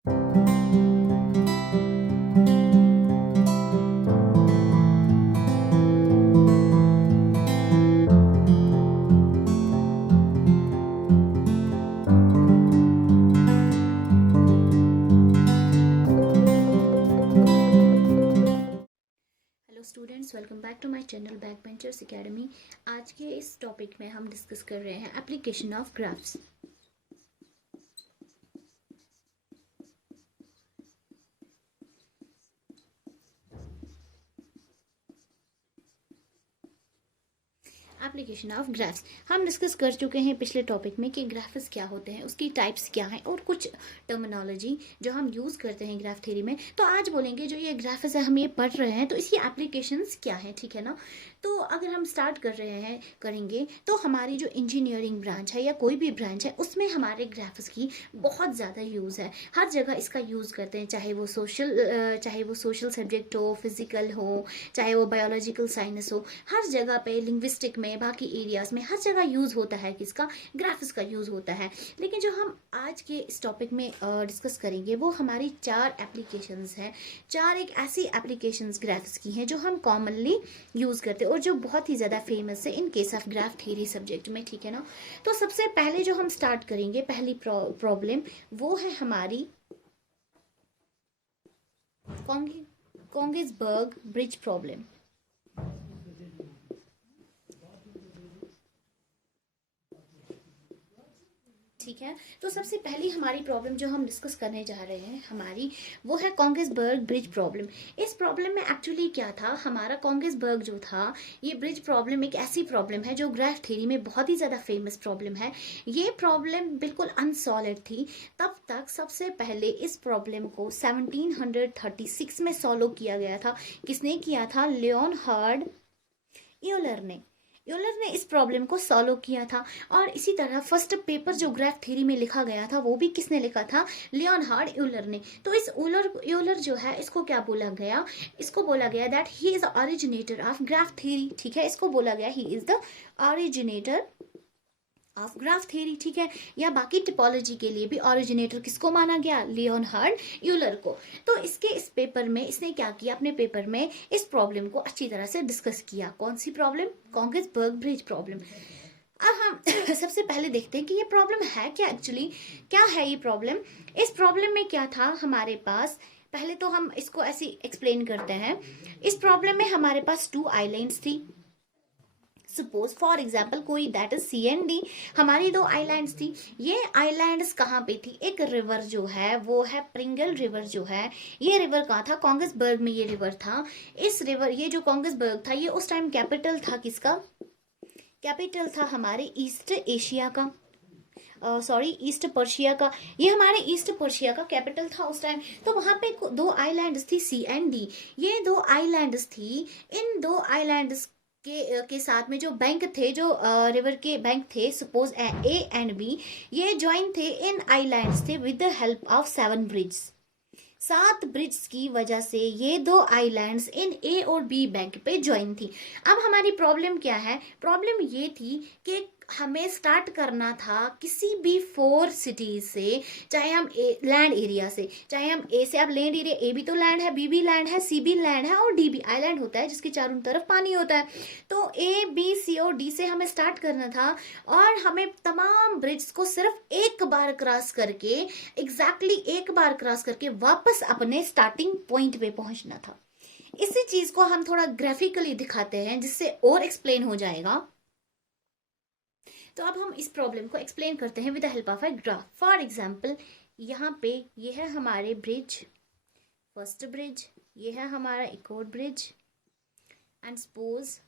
Hello students, welcome back to my channel back benchers academy. आज के इस topic में हम डिस्कस कर रहे हैं application of graphs. Application of graphs हम डिस्कस कर चुके हैं पिछले टॉपिक में कि ग्राफ्स क्या होते हैं, उसकी टाइप्स क्या हैं और कुछ टर्मिनोलॉजी जो हम यूज़ करते हैं ग्राफ थ्योरी में। तो आज बोलेंगे जो ये ग्राफ्स है हम ये पढ़ रहे हैं तो इसकी एप्लीकेशंस क्या है, ठीक है ना। तो अगर हम स्टार्ट कर रहे हैं करेंगे तो हमारी जो इंजीनियरिंग ब्रांच है या कोई भी ब्रांच है उसमें हमारे ग्राफ्स की बहुत ज़्यादा यूज़ है। हर जगह इसका यूज़ करते हैं, चाहे वो सोशल सब्जेक्ट हो, फिजिकल हो, चाहे वो बायोलॉजिकल साइंस हो। हर जगह पे लिंग्विस्टिक में, बाकी एरियाज में हर जगह यूज़ होता है किसका, ग्राफ्स का यूज़ होता है। लेकिन जो हम आज के इस टॉपिक में डिस्कस करेंगे वो हमारी 4 एप्लीकेशंस हैं। 4 एक ऐसी एप्लीकेशंस ग्राफ्स की हैं जो हम कॉमनली यूज़ करते हैं और जो बहुत ही ज़्यादा फेमस है in case of graph theory subject में, ठीक है ना। तो सबसे पहले जो हम स्टार्ट करेंगे, पहली प्रॉब्लम वो है हमारी कॉन्गेसबर्ग ब्रिज प्रॉब्लम। ठीक है, तो सबसे पहली हमारी प्रॉब्लम जो हम डिस्कस करने जा रहे हैं हमारी, वो है कॉन्गेसबर्ग ब्रिज प्रॉब्लम। इस प्रॉब्लम में एक्चुअली क्या था, हमारा कॉन्गेसबर्ग जो था, ये ब्रिज प्रॉब्लम एक ऐसी प्रॉब्लम है जो ग्राफ थ्योरी में बहुत ही ज़्यादा फेमस प्रॉब्लम है। ये प्रॉब्लम बिल्कुल अनसॉल्व थी तब तक। सबसे पहले इस प्रॉब्लम को 1736 में सॉल्व किया गया था। किसने किया था? लियोनहार्ड यूलर ने। यूलर ने इस प्रॉब्लम को सॉल्व किया था। और इसी तरह फर्स्ट पेपर जो ग्राफ थ्योरी में लिखा गया था वो भी किसने लिखा था? लियोनहार्ड यूलर ने। तो इस यूलर जो है इसको क्या बोला गया? इसको बोला गया that he is the originator of graph theory. ठीक है, इसको बोला गया he is the originator of graph theory. ठीक है, या बाकी टिपोलॉजी के लिए भी ओरिजिनेटर किसको माना गया? लियोनहार्ड यूलर को। तो इस पेपर में इसने क्या किया, अपने पेपर में इस प्रॉब्लम को अच्छी तरह से डिस्कस किया। कौन सी प्रॉब्लम? Konigsberg bridge problem. अब हम सबसे पहले देखते हैं कि ये प्रॉब्लम है क्या, एक्चुअली क्या है ये प्रॉब्लम। इस प्रॉब्लम में क्या था हमारे पास, पहले तो हम इसको ऐसे एक्सप्लेन करते हैं। इस प्रॉब्लम में हमारे पास 2 आइलैंड्स थी। सपोज फॉर एग्जाम्पल कोई that is C and D, हमारी 2 आइलैंड्स थी। ये आइलैंड्स कहाँ पे थी? एक रिवर जो है वो है प्रिंगल रिवर जो है। ये रिवर कहाँ था? कॉन्गेसबर्ग में ये रिवर था। इस रिवर, ये जो कॉन्गेसबर्ग था ये उस टाइम कैपिटल था किसका? कैपिटल था हमारे ईस्ट एशिया का, सॉरी ईस्ट पर्शिया का। ये हमारे ईस्ट पर्शिया का कैपिटल था उस टाइम। तो वहां पे 2 आइलैंड्स थी, सी एंड डी। ये 2 आइलैंड्स थी। इन 2 आइलैंड्स के साथ में जो बैंक थे, जो रिवर के बैंक थे, सपोज ए एंड बी, ये ज्वाइन थे, इन आइलैंड्स थे with the help of 7 bridge. 7 bridge की वजह से ये 2 आइलैंड्स इन ए और बी बैंक पे ज्वाइन थी। अब हमारी प्रॉब्लम क्या है? प्रॉब्लम ये थी कि हमें स्टार्ट करना था किसी भी 4 सिटीज से, चाहे हम लैंड एरिया से, चाहे हम ए से, अब लैंड एरिया ए भी तो लैंड है, बी भी लैंड है, सी भी लैंड है और डी भी आइलैंड होता है जिसके चारों तरफ पानी होता है। तो ए बी सी और डी से हमें स्टार्ट करना था और हमें तमाम ब्रिज को सिर्फ एक बार क्रॉस करके, एक बार क्रॉस करके वापस अपने स्टार्टिंग पॉइंट पे पहुंचना था। इसी चीज को हम थोड़ा ग्राफिकली दिखाते हैं जिससे और एक्सप्लेन हो जाएगा। तो अब हम इस प्रॉब्लम को एक्सप्लेन करते हैं with the help of a graph. For example यहाँ पे ये है हमारे ब्रिज, फर्स्ट ब्रिज, ये है हमारा एक और ब्रिज, एंड सपोज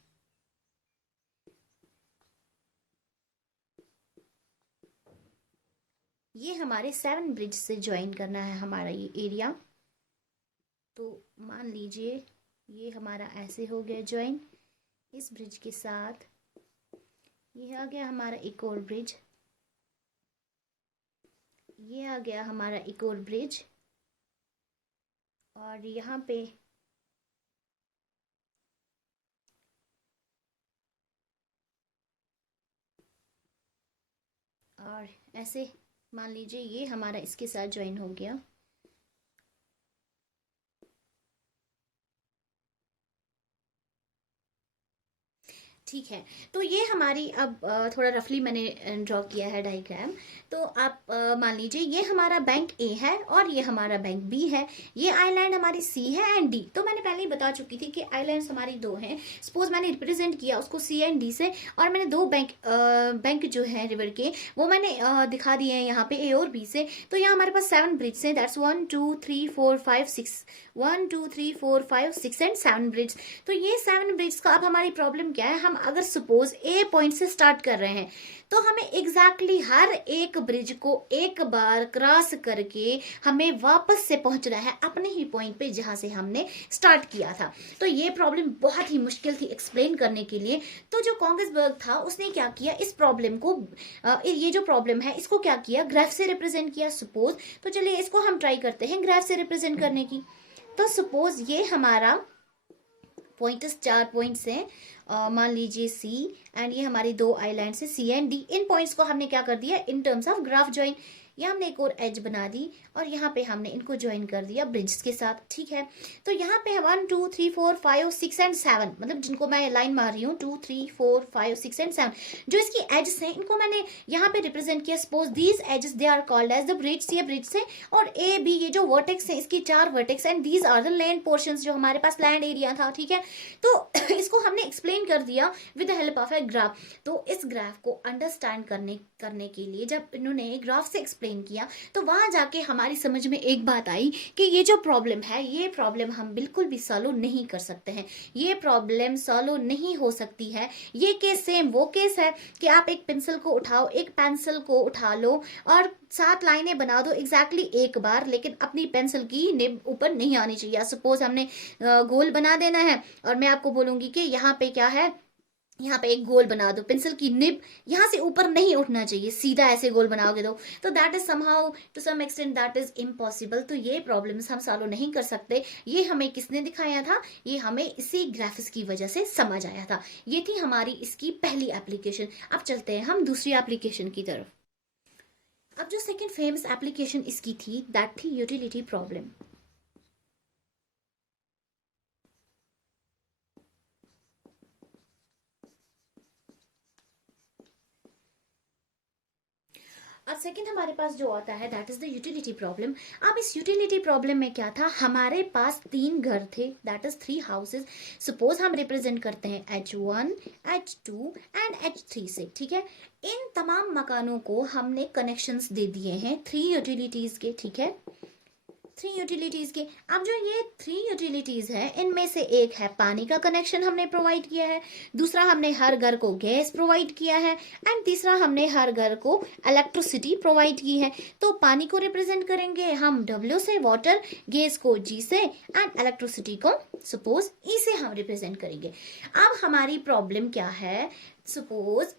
ये हमारे 7 ब्रिज से ज्वाइन करना है हमारा ये एरिया। तो मान लीजिए ये हमारा ऐसे हो गया ज्वाइन इस ब्रिज के साथ। ये आ गया हमारा एक और ब्रिज, ये आ गया हमारा एक और ब्रिज, और यहाँ पे और ऐसे मान लीजिए ये हमारा इसके साथ ज्वाइन हो गया। ठीक है, तो ये हमारी अब थोड़ा रफली मैंने ड्रॉ किया है डायग्राम। तो आप मान लीजिए ये हमारा बैंक ए है और ये हमारा बैंक बी है, ये आइलैंड हमारी सी है एंड डी। तो मैंने पहले ही बता चुकी थी कि आइलैंड्स हमारी दो हैं। सपोज मैंने रिप्रेजेंट किया उसको सी एंड डी से, और मैंने दो बैंक जो है रिवर के वो मैंने दिखा दिए हैं यहाँ पे ए और बी से। तो यहाँ हमारे पास 7 ब्रिज हैं, दैट्स 1 2 3 4 5 6, 1 2 3 4 5 6 एंड 7 ब्रिज। तो ये 7 ब्रिज का अब हमारी प्रॉब्लम क्या है, हम अगर सपोज ए पॉइंट से स्टार्ट कर रहे हैं तो हमें एग्जैक्टली हर एक ब्रिज को एक बार क्रॉस करके हमें वापस से पहुंचना है अपने ही पॉइंट पे जहां से हमने स्टार्ट किया था। तो ये प्रॉब्लम बहुत ही मुश्किल थी एक्सप्लेन करने के लिए। तो जो कॉन्गसबर्ग था उसने क्या किया, इस प्रॉब्लम को ये जो प्रॉब्लम है इसको क्या किया, ग्राफ से रिप्रेजेंट किया सपोज। तो चलिए इसको हम ट्राई करते हैं ग्राफ से रिप्रेजेंट करने की। तो सपोज ये हमारा पॉइंट्स 4 पॉइंट्स हैं, मान लीजिए सी, एंड ये हमारी दो आइलैंड है सी एंड डी। इन पॉइंट्स को हमने क्या कर दिया in terms of graph join. यहाँ हमने एक और एज बना दी और यहाँ पे हमने इनको ज्वाइन कर दिया ब्रिड्ज के साथ। ठीक है, तो यहाँ पे 1 2 3 4 5 6 एंड 7, मतलब जिनको मैं लाइन मार रही हूँ 2 3 4 5 6 एंड 7, जो इसकी एजेस हैं इनको मैंने यहाँ पे रिप्रेजेंट किया। Suppose these edges they are called as the bridge. ये ब्रिड्ज है और ए बी ये जो वर्टेक्स है इसकी 4 vertex, and these are the land portions, जो हमारे पास लैंड एरिया था। ठीक है, तो इसको हमने एक्सप्लेन कर दिया with the help of a graph. तो इस ग्राफ को अंडरस्टैंड करने के लिए जब इन्होंने ग्राफ से एक्सप्लेन किया तो वहां जाके हमारी समझ में एक बात आई कि ये जो प्रॉब्लम है ये प्रॉब्लम हम बिल्कुल भी सॉल्व नहीं कर सकते हैं, ये प्रॉब्लम सॉल्व नहीं हो सकती है। ये केस सेम वो केस है कि आप एक पेंसिल को उठाओ, एक पेंसिल को उठा लो और 7 लाइनें बना दो एग्जैक्टली एक बार, लेकिन अपनी पेंसिल की निब ऊपर नहीं आनी चाहिए। सपोज हमने गोल बना देना है और मैं आपको बोलूंगी कि यहाँ पे क्या है, यहाँ पे एक गोल बना दो, पेंसिल की निब यहाँ से ऊपर नहीं उठना चाहिए, सीधा ऐसे गोल बनाओगे तो that is somehow to some extent that is impossible. तो ये प्रॉब्लम्स हम सॉल्व नहीं कर सकते। ये हमें किसने दिखाया था, ये हमें इसी ग्राफिक्स की वजह से समझ आया था। ये थी हमारी इसकी पहली एप्लीकेशन। अब चलते हैं हम दूसरी एप्लीकेशन की तरफ। अब जो सेकेंड फेमस एप्लीकेशन इसकी थी दैट थी यूटिलिटी प्रॉब्लम। अब सेकंड हमारे पास जो आता है that is the utility problem. अब इस यूटिलिटी प्रॉब्लम में क्या था, हमारे पास 3 घर थे, दैट इज 3 हाउसेस। सपोज हम रिप्रेजेंट करते हैं H1 H2 एंड H3 से। ठीक है, इन तमाम मकानों को हमने कनेक्शंस दे दिए हैं 3 यूटिलिटीज के। ठीक है, 3 यूटिलिटीज के। अब जो ये 3 यूटिलिटीज है इनमें से एक है पानी का कनेक्शन हमने प्रोवाइड किया है, दूसरा हमने हर घर को गैस प्रोवाइड किया है, एंड तीसरा हमने हर घर को इलेक्ट्रिसिटी प्रोवाइड की है। तो पानी को रिप्रेजेंट करेंगे हम W से वाटर, गैस को G से एंड इलेक्ट्रिसिटी को सपोज E से हम रिप्रेजेंट करेंगे। अब हमारी प्रॉब्लम क्या है, सपोज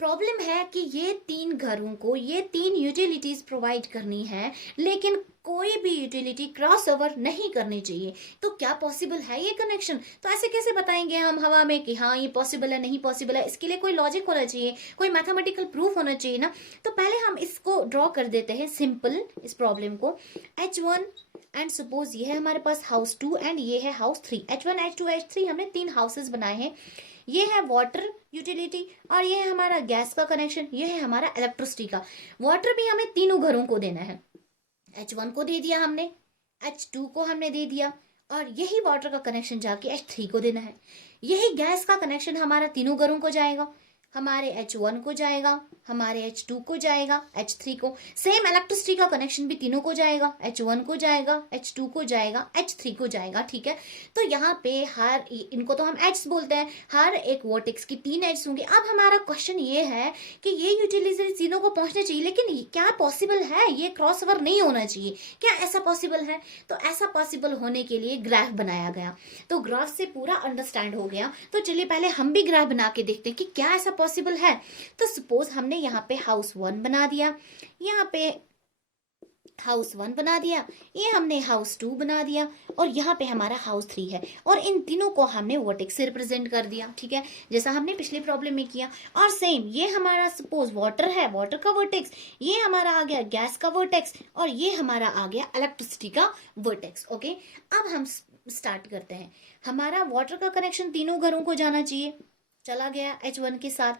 प्रॉब्लम है कि ये 3 घरों को ये 3 यूटिलिटीज प्रोवाइड करनी है, लेकिन कोई भी यूटिलिटी क्रॉस ओवर नहीं करनी चाहिए। तो क्या पॉसिबल है ये कनेक्शन? तो ऐसे कैसे बताएंगे हम हवा में कि हाँ ये पॉसिबल है नहीं पॉसिबल है? इसके लिए कोई लॉजिक होना चाहिए, कोई मैथमेटिकल प्रूफ होना चाहिए ना। तो पहले हम इसको ड्रॉ कर देते हैं सिंपल, इस प्रॉब्लम को। H1 एंड सपोज ये है हमारे पास हाउस 2 एंड ये है हाउस 3। H1 H2 H3 हमने 3 हाउसेस बनाए हैं। ये है वाटर यूटिलिटी और ये है हमारा गैस का कनेक्शन, ये है हमारा इलेक्ट्रिसिटी का। वाटर भी हमें तीनों घरों को देना है। H1 को दे दिया हमने, H2 को हमने दे दिया, और यही वाटर का कनेक्शन जाके H3 को देना है। यही गैस का कनेक्शन हमारा तीनों घरों को जाएगा, हमारे H1 को जाएगा, हमारे H2 को जाएगा, H3 को। सेम इलेक्ट्रिसिटी का कनेक्शन भी तीनों को जाएगा, H1 को जाएगा, H2 को जाएगा, H3 को जाएगा। ठीक है, तो यहाँ पे हर, इनको तो हम एड्स बोलते हैं, हर एक वर्टेक्स की 3 एड्स होंगे। अब हमारा क्वेश्चन ये है कि ये यूटिलिटी तीनों को पहुंचने चाहिए, लेकिन क्या पॉसिबल है? ये क्रॉस ओवर नहीं होना चाहिए, क्या ऐसा पॉसिबल है? तो ऐसा पॉसिबल होने के लिए ग्राफ बनाया गया। तो ग्राफ से पूरा अंडरस्टैंड हो गया। तो चलिए पहले हम भी ग्राफ बना के देखते हैं कि क्या ऐसा पॉसिबल है। तो सपोज हमने यहाँ पे हाउस 1 बना दिया, यहाँ पे हाउस 1 बना दिया, ये हमने हाउस 2 बना दिया, और यहाँ पे हमारा हाउस 3 है, और इन तीनों को हमने वर्टेक्स से रिप्रेजेंट कर दिया, ठीक है, जैसा हमने पिछले प्रॉब्लम में किया। और सेम ये हमारा सपोज वाटर है, वाटर का वर्टेक्स, ये हमारा आ गया गैस का वर्टेक्स, और ये हमारा आ गया इलेक्ट्रिसिटी का वर्टेक्स। ओके, अब हम स्टार्ट करते हैं। हमारा वाटर का कनेक्शन तीनों घरों को जाना चाहिए, चला गया H1 के साथ,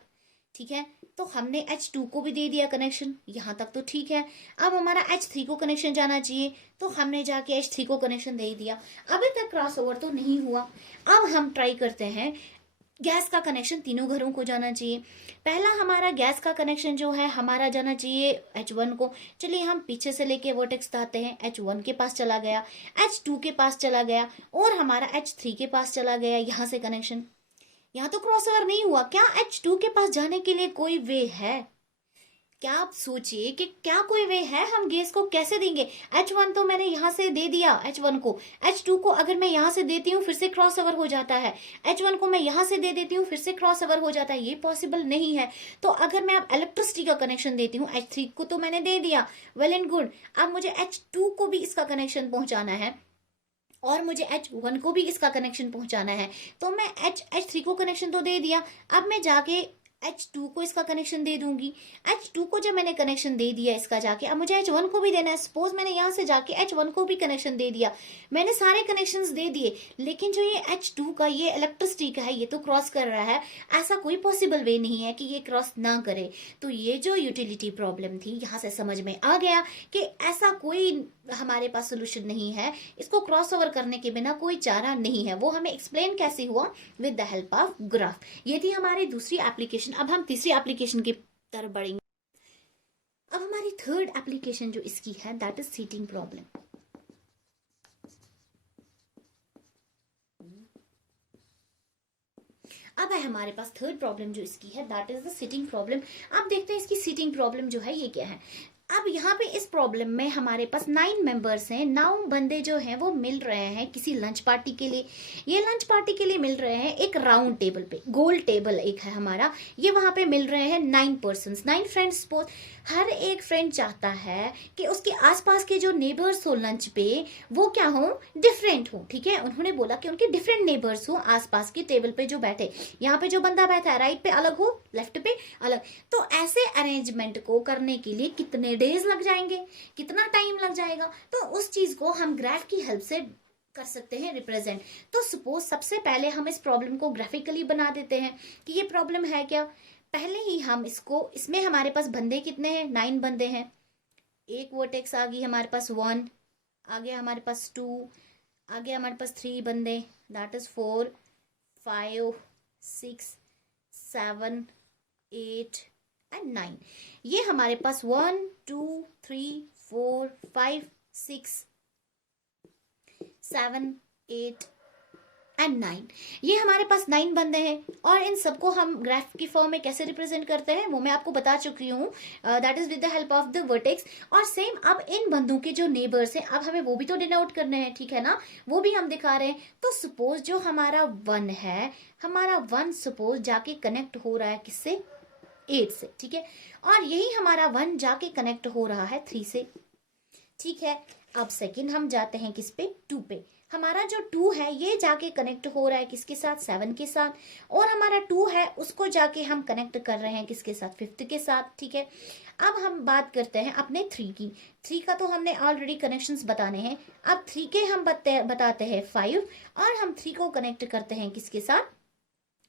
ठीक है, तो हमने H2 को भी दे दिया कनेक्शन, यहां तक तो ठीक है। अब हमारा H3 को कनेक्शन जाना चाहिए, तो हमने जाके H3 को कनेक्शन दे दिया। अभी तक क्रॉस ओवर तो नहीं हुआ। अब हम ट्राई करते हैं, गैस का कनेक्शन तीनों घरों को जाना चाहिए। पहला हमारा गैस का कनेक्शन जो है हमारा जाना चाहिए H1 को। चलिए हम पीछे से लेके वर्टेक्स आते हैं, H1 के पास चला गया, H2 के पास चला गया, और हमारा H3 के पास चला गया, यहाँ से कनेक्शन। यहाँ तो क्रॉसओवर नहीं हुआ। क्या H2 के पास जाने के लिए कोई वे है? क्या आप सोचिए कि क्या कोई वे है, हम गैस को कैसे देंगे? H1 तो मैंने यहाँ से दे दिया H1 को, H2 को अगर मैं यहाँ से देती हूँ फिर से क्रॉस ओवर हो जाता है, H1 को मैं यहाँ से दे देती हूँ फिर से क्रॉस ओवर हो जाता है, ये पॉसिबल नहीं है। तो अगर मैं अब इलेक्ट्रिसिटी का कनेक्शन देती हूँ, H3 को तो मैंने दे दिया, वेल एंड गुड, अब मुझे H2 को भी इसका कनेक्शन पहुंचाना है, और मुझे H1 को भी इसका कनेक्शन पहुंचाना है। तो मैं H3 को कनेक्शन तो दे दिया, अब मैं जाके H2 को इसका कनेक्शन दे दूंगी। H2 को जब मैंने कनेक्शन दे दिया इसका जाके, अब मुझे H1 को भी देना है। सपोज मैंने यहाँ से जाके H1 को भी कनेक्शन दे दिया, मैंने सारे कनेक्शंस दे दिए, लेकिन जो ये H2 का, ये इलेक्ट्रिसिटी का है, ये तो क्रॉस कर रहा है। ऐसा कोई पॉसिबल वे नहीं है कि ये क्रॉस ना करे। तो ये जो यूटिलिटी प्रॉब्लम थी, यहाँ से समझ में आ गया कि ऐसा कोई हमारे पास सोल्यूशन नहीं है, इसको क्रॉस ओवर करने के बिना कोई चारा नहीं है। वो हमें एक्सप्लेन कैसे हुआ? With the help of graph. ये थी हमारी दूसरी एप्लीकेशन। अब हम तीसरी एप्लीकेशन की तरफ बढ़ेंगे। अब हमारी थर्ड एप्लीकेशन जो इसकी है, दैट इज सीटिंग प्रॉब्लम। अब है हमारे पास थर्ड प्रॉब्लम जो इसकी है, that is the seating problem. अब देखते हैं इसकी सीटिंग प्रॉब्लम जो है ये क्या है। अब यहाँ पे इस प्रॉब्लम में हमारे पास 9 मेंबर्स हैं, 9 बंदे जो हैं वो मिल रहे हैं किसी लंच पार्टी के लिए। ये लंच पार्टी के लिए मिल रहे हैं एक राउंड टेबल पे, गोल टेबल एक है हमारा, ये वहां पे मिल रहे हैं 9 पर्सन्स, 9 फ्रेंड्स। सपोज हर एक फ्रेंड चाहता है कि उसके आसपास के जो नेबर्स हो लंच पे वो क्या हो, डिफरेंट हो, ठीक है। उन्होंने बोला कि उनके डिफरेंट नेबर्स हो आसपास की टेबल पे जो बैठे। यहाँ पे जो बंदा बैठा है राइट पे अलग हो, लेफ्ट पे अलग। तो ऐसे अरेंजमेंट को करने के लिए कितने डेज लग जाएंगे, कितना टाइम लग जाएगा? तो उस चीज को हम ग्राफ की हेल्प से कर सकते हैं रिप्रेजेंट। तो सपोज सबसे पहले हम इस प्रॉब्लम को ग्राफिकली बना देते हैं कि ये प्रॉब्लम है क्या। पहले ही हम इसको, इसमें हमारे पास बंदे कितने हैं, 9 बंदे हैं। एक वर्टेक्स आ गई हमारे पास 1, आ गया हमारे पास 2, आ गया हमारे पास 3 बंदे, दैट इज 4, 5, 6, 7, 8 एंड 9। ये हमारे पास 1, 2, 3, 4, 5, 6, 7, 8 एंड 9। ये हमारे पास 9 बंदे हैं, और इन सबको हम ग्राफ की फॉर्म में कैसे रिप्रेजेंट करते हैं वो मैं आपको बता चुकी हूँ, that is with the help of the vertex. और सेम अब इन बंदों के जो नेबर्स हैं, अब हमें वो भी तो डिनोट करने हैं, ठीक है ना, वो भी हम दिखा रहे हैं। तो सपोज जो हमारा 1 है, हमारा 1 सपोज जाके कनेक्ट हो रहा है किससे, 8 से, ठीक है। और यही हमारा 1 जाके कनेक्ट हो रहा है 3 से, ठीक है। अब सेकंड हम जाते हैं किस पे, 2 पे। हमारा जो 2 है ये जाके कनेक्ट हो रहा है किसके साथ, 7 के साथ। और हमारा 2 है उसको जाके हम कनेक्ट कर रहे हैं किसके साथ, 5 के साथ, ठीक है। अब हम बात करते हैं अपने 3 की। 3 का तो हमने ऑलरेडी कनेक्शंस बताने हैं। अब 3 के हम बताते हैं 5, और हम 3 को कनेक्ट करते हैं किसके साथ,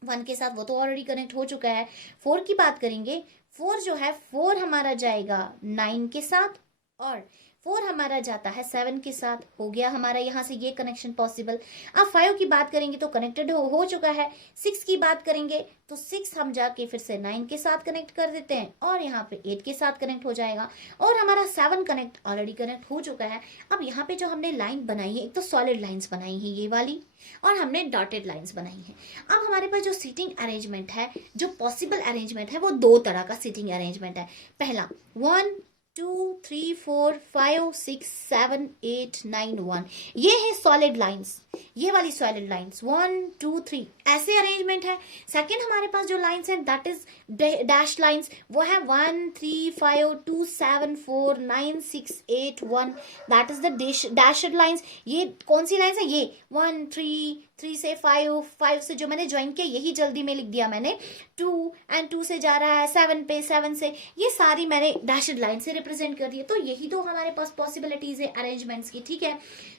1 के साथ, वो तो ऑलरेडी कनेक्ट हो चुका है। 4 की बात करेंगे, 4 जो है 4 हमारा जाएगा 9 के साथ, और 4 हमारा जाता है 7 के साथ। हो गया हमारा यहाँ से ये कनेक्शन पॉसिबल। अब 5 की बात करेंगे तो कनेक्टेड हो चुका है। 6 की बात करेंगे तो 6 हम जाके फिर से 9 के साथ कनेक्ट कर देते हैं, और यहाँ पे 8 के साथ कनेक्ट हो जाएगा, और हमारा 7 कनेक्ट ऑलरेडी कनेक्ट हो चुका है। अब यहाँ पे जो हमने लाइन बनाई है, एक तो सॉलिड लाइंस बनाई है ये वाली, और हमने डॉटेड लाइंस बनाई है। अब हमारे पास जो सीटिंग अरेंजमेंट है, जो पॉसिबल अरेंजमेंट है, वो 2 तरह का सीटिंग अरेंजमेंट है। पहला 1, 2 3 4 5 6 7 8 9 1। ये है सॉलिड लाइंस, ये वाली सॉलिड लाइंस 1 2 3 ऐसे अरेंजमेंट है। सेकंड हमारे पास जो लाइंस है दैट इज डैश लाइंस, वो है 1 3 5 2 7 4 9 6 8 1, that is the dashed lines. ये कौन सी लाइंस है? ये 1 3 3 से 5, 5 से जो मैंने ज्वाइन किया यही जल्दी में लिख दिया मैंने, 2 एंड 2 से जा रहा है 7 पे, 7 से, ये सारी मैंने डैशड लाइन से रिप्रेजेंट कर दी है। तो यही तो हमारे पास पॉसिबिलिटीज है अरेंजमेंट्स की, ठीक है।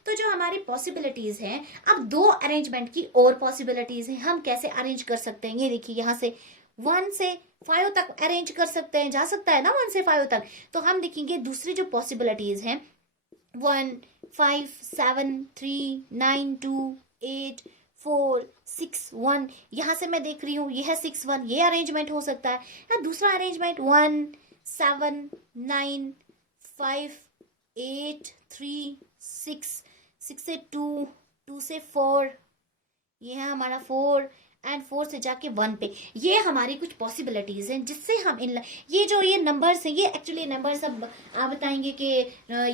तो जो हमारी पॉसिबिलिटीज हैं, अब दो अरेंजमेंट की और पॉसिबिलिटीज हैं, हम कैसे अरेंज कर सकते हैं। ये देखिए यहाँ से 1 से 5 तक अरेंज कर सकते हैं, जा सकता है ना 1 से 5 तक। तो हम देखेंगे दूसरी जो पॉसिबिलिटीज हैं 1 5 7 3 9 2 8 4 6 1, यहां से मैं देख रही हूं ये है 6 1, ये अरेंजमेंट हो सकता है। या दूसरा अरेंजमेंट 1 7 9 5 8 3 6, 6 से 2, 2 से 4, ये है हमारा 4 एंड 4 से जाके 1 पे। ये हमारी कुछ पॉसिबिलिटीज हैं जिससे हम ये जो ये नंबर्स हैं, ये एक्चुअली नंबर्स अब आप बताएंगे कि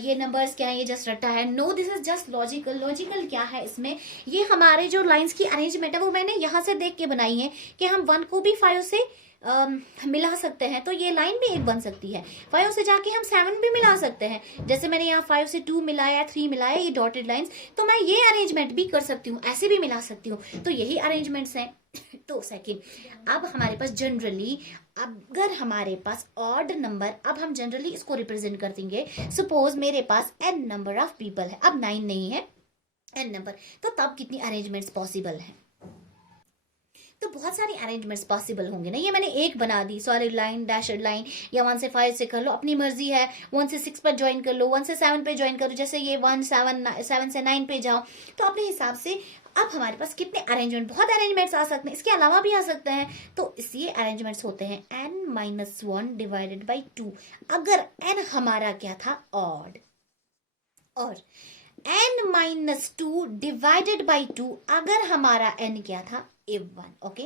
ये नंबर्स क्या है, ये जस्ट रटा है। No, this is just logical. Logical क्या है इसमें, ये हमारे जो लाइंस की अरेंजमेंट है वो मैंने यहाँ से देख के बनाई है कि हम 1 को भी 5 से मिला सकते हैं, तो ये लाइन भी एक बन सकती है। 5 से जाके हम 7 भी मिला सकते हैं, जैसे मैंने यहाँ 5 से 2 मिलाया, 3 मिलाया, ये डॉटेड लाइंस, तो मैं ये अरेंजमेंट भी कर सकती हूँ, ऐसे भी मिला सकती हूँ। तो यही अरेंजमेंट्स हैं। तो सेकंड, अब हमारे पास जनरली, अगर हमारे पास ऑड नंबर, अब हम जनरली इसको रिप्रेजेंट कर देंगे। सपोज मेरे पास n नंबर ऑफ पीपल है, अब 9 नहीं है, n नंबर, तो तब कितनी अरेंजमेंट्स पॉसिबल है? तो बहुत सारी अरेंजमेंट्स पॉसिबल होंगे ना। ये मैंने एक बना दी, सॉलिड लाइन, डैशड लाइन, या 1 से 5 से कर लो, अपनी मर्जी है। 1 से 6 पर ज्वाइन कर लो, 1 से 7 पे ज्वाइन करो, जैसे ये 1 7 से 9 पे जाओ, तो अपने हिसाब से। अब हमारे पास कितने अरेंजमेंट, बहुत अरेंजमेंट्स आ सकते हैं, इसके अलावा भी आ सकते हैं। तो ये अरेंजमेंट्स होते हैं n-1 डिवाइडेड बाई 2, अगर n हमारा क्या था? ऑड, और n-2 डिवाइडेड बाई 2 अगर हमारा n क्या था? इवन। ओके,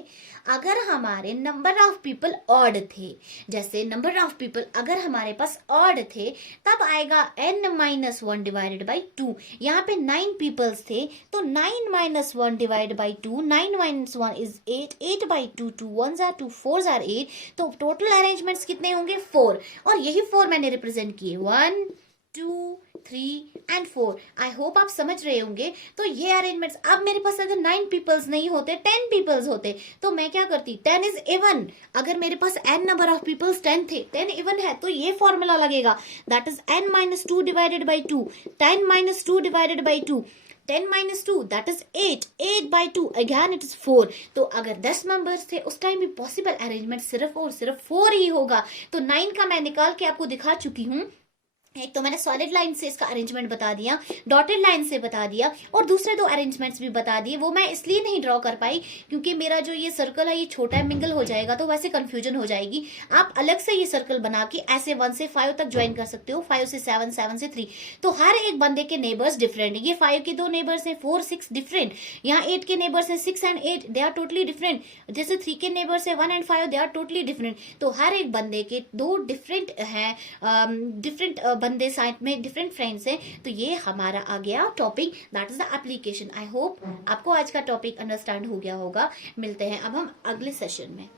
अगर हमारे नंबर ऑफ पीपल ऑड थे, जैसे नंबर ऑफ पीपल अगर हमारे पास ऑड थे, तब आएगा n-1 डिवाइडेड बाई 2। यहाँ पे 9 पीपल्स थे, तो 9-1 divide by 2, 9-1 is 8, 8 by 2, 2 1s are 2, 4s are 8, तो टोटल अरेंजमेंट्स कितने होंगे? 4, और यही 4 मैंने रिप्रेजेंट किए, 1 2 3 एंड 4। आई होप आप समझ रहे होंगे। तो ये अरेंजमेंट्स, अब मेरे पास अगर 9 पीपल्स नहीं होते, 10 पीपल्स होते, तो मैं क्या करती? 10 इज इवन। अगर मेरे पास n नंबर ऑफ पीपल्स 10 थे, 10 इवन है, तो ये फॉर्मूला लगेगा, that is n-2 divided by 2, 10-2 divided by 2, 10-2 that is 8, 8 by 2 again it is 4। तो अगर 10 मेंबर्स थे उस टाइम भी पॉसिबल अरेंजमेंट सिर्फ और सिर्फ 4 ही होगा। तो 9 का मैं निकाल के आपको दिखा चुकी हूँ। एक तो मैंने सॉलिड लाइन से इसका अरेंजमेंट बता दिया, डॉटेड लाइन से बता दिया, और दूसरे 2 अरेंजमेंट्स भी बता दिए। वो मैं इसलिए नहीं ड्रॉ कर पाई क्योंकि मेरा जो ये सर्कल है ये छोटा है, मिंगल हो जाएगा, तो वैसे कंफ्यूजन हो जाएगी। आप अलग से ये सर्कल बना के ऐसे 1 से 5 तक ज्वाइन कर सकते हो, 5 से 7, 7 से 3। तो हर एक बंदे के नेबर्स डिफरेंट है। ये 5 के 2 नेबर्स हैं, 4 6 डिफरेंट। यहाँ 8 के नेबर्स हैं, 6 and 8 they are totally different. जैसे 3 के नेबर्स है, 1 and 5 they are totally different. तो हर एक बंदे के 2 डिफरेंट है, डिफरेंट बंदे साइड में डिफरेंट फ्रेंड्स हैं। तो ये हमारा आ गया topic, that is the application. I hope आपको आज का टॉपिक अंडरस्टैंड हो गया होगा। मिलते हैं अब हम अगले सेशन में।